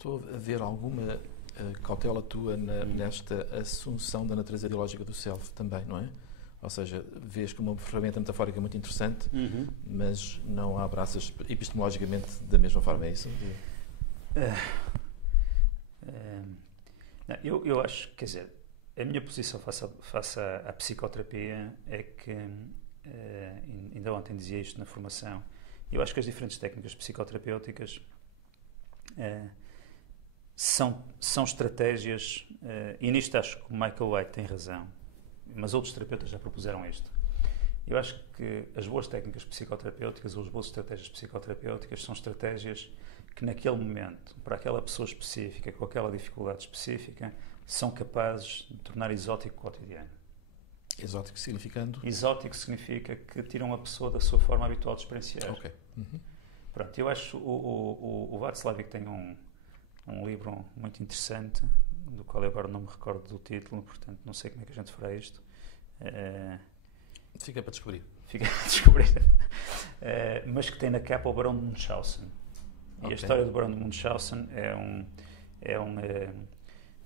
Estou a ver alguma cautela tua nesta assunção da natureza ideológica do self também, não é? Ou seja, vês como uma ferramenta metafórica muito interessante, mas não a abraças epistemologicamente da mesma forma, é isso? Eu acho, quer dizer, a minha posição face à psicoterapia é que, ainda ontem dizia isto na formação, eu acho que as diferentes técnicas psicoterapêuticas são estratégias, e nisto acho que o Michael White tem razão, mas outros terapeutas já propuseram isto. Eu acho que as boas técnicas psicoterapêuticas ou as boas estratégias psicoterapêuticas são estratégias que naquele momento, para aquela pessoa específica, com aquela dificuldade específica, são capazes de tornar exótico o cotidiano. Exótico significando? Exótico significa que tiram a pessoa da sua forma habitual de experienciar. Ok. Pronto, eu acho o Václavik tem um livro muito interessante, do qual eu agora não me recordo do título, portanto não sei como é que a gente fará isto. Fica para descobrir. Fica a descobrir. Mas que tem na capa o Barão de Munchausen. E a história do Barão de Munchausen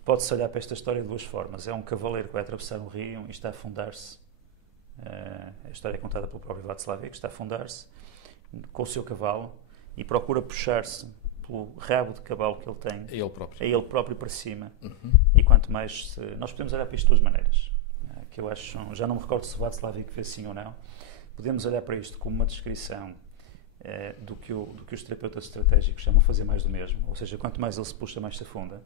pode-se olhar para esta história de duas formas. É um cavaleiro que vai atravessar um rio e está a afundar-se. A história é contada pelo próprio Václavik, que está a afundar-se com o seu cavalo e procura puxar-se pelo rabo de cavalo que ele tem. É ele próprio. É ele próprio para cima. E quanto mais... Nós podemos olhar para isto de duas maneiras. Que eu acho... Já não me recordo se o Václavik fez assim ou não. Podemos olhar para isto como uma descrição do que os terapeutas estratégicos chamam de fazer mais do mesmo. Ou seja, quanto mais ele se puxa, mais se afunda.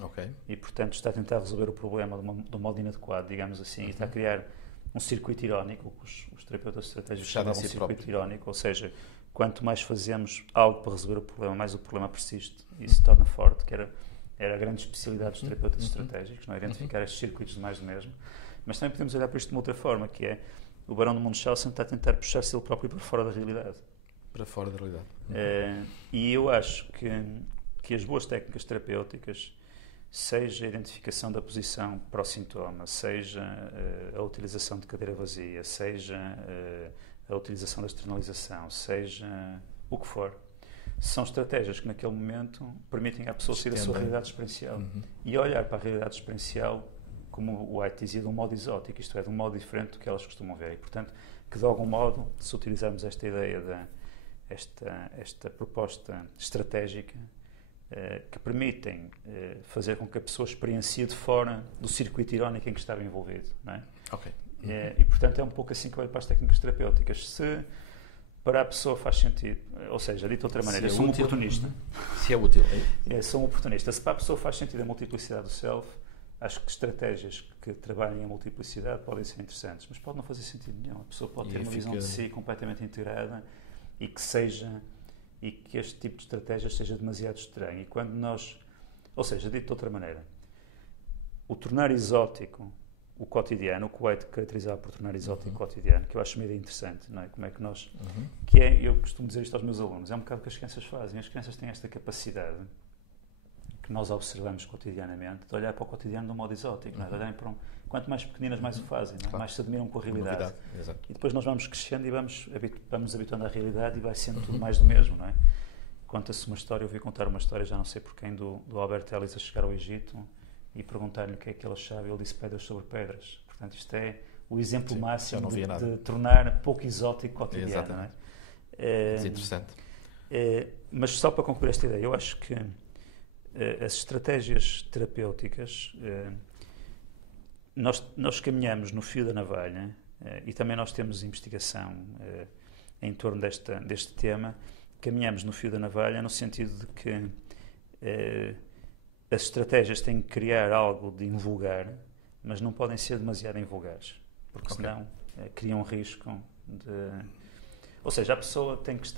Ok. E, portanto, está a tentar resolver o problema de um modo inadequado, digamos assim, e está a criar um circuito irónico, os terapeutas estratégicos chamam de circuito irónico, ou seja, quanto mais fazemos algo para resolver o problema, mais o problema persiste e se torna forte, que era a grande especialidade dos terapeutas estratégicos, não é? Identificar estes circuitos de mais do mesmo. Mas também podemos olhar para isto de uma outra forma, que é o Barão de Munchausen está a tentar puxar-se ele próprio para fora da realidade. Para fora da realidade. E eu acho que as boas técnicas terapêuticas, seja a identificação da posição para o sintoma, seja a utilização de cadeira vazia, seja a utilização da externalização, seja o que for, são estratégias que naquele momento permitem à pessoa sair da sua realidade experiencial e olhar para a realidade experiencial, como o White dizia, de um modo exótico, isto é, de um modo diferente do que elas costumam ver. E, portanto, que de algum modo, se utilizarmos esta ideia esta proposta estratégica, que permitem fazer com que a pessoa experiencie de fora do circuito irónico em que estava envolvido, não é? Ok. E, portanto, é um pouco assim que eu olho para as técnicas terapêuticas. Se para a pessoa faz sentido, ou seja, dito de outra maneira, eu sou um oportunista. Se é útil. Sou um oportunista. Se para a pessoa faz sentido a multiplicidade do self, acho que estratégias que trabalhem a multiplicidade podem ser interessantes, mas pode não fazer sentido nenhum. A pessoa pode ter uma visão de si completamente integrada e que este tipo de estratégias seja demasiado estranho. E quando nós... Ou seja, dito de outra maneira, o tornar exótico o cotidiano, o que o White caracterizava por tornar exótico o cotidiano, que eu acho uma ideia interessante, não é? Como é que nós... Que é, eu costumo dizer isto aos meus alunos, é um bocado o que as crianças fazem. As crianças têm esta capacidade que nós observamos cotidianamente de olhar para o cotidiano de um modo exótico, não é? De olharem para quanto mais pequeninas, mais o fazem, não é? Claro. Mais se admiram com a realidade. E depois nós vamos crescendo e vamos habituando à realidade e vai sendo tudo mais do mesmo, não é? Conta-se uma história, eu ouvi contar uma história, já não sei por quem, do Albert Ellis a chegar ao Egito e perguntar-lhe o que é que ele achava, e ele disse pedras sobre pedras. Portanto, isto é o exemplo máximo de tornar pouco exótico o cotidiano. Exatamente. Não é? É interessante. Mas só para concluir esta ideia, eu acho que as estratégias terapêuticas, nós caminhamos no fio da navalha, e também nós temos investigação em torno deste tema, caminhamos no fio da navalha no sentido de que as estratégias têm que criar algo de invulgar, mas não podem ser demasiado invulgares, porque senão criam um risco de... Ou seja, a pessoa tem que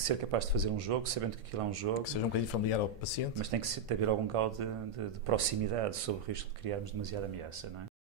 ser capaz de fazer um jogo, sabendo que aquilo é um jogo. Que seja um bocadinho familiar ao paciente. Mas tem que haver algum grau de proximidade, sob o risco de criarmos demasiada ameaça, não é?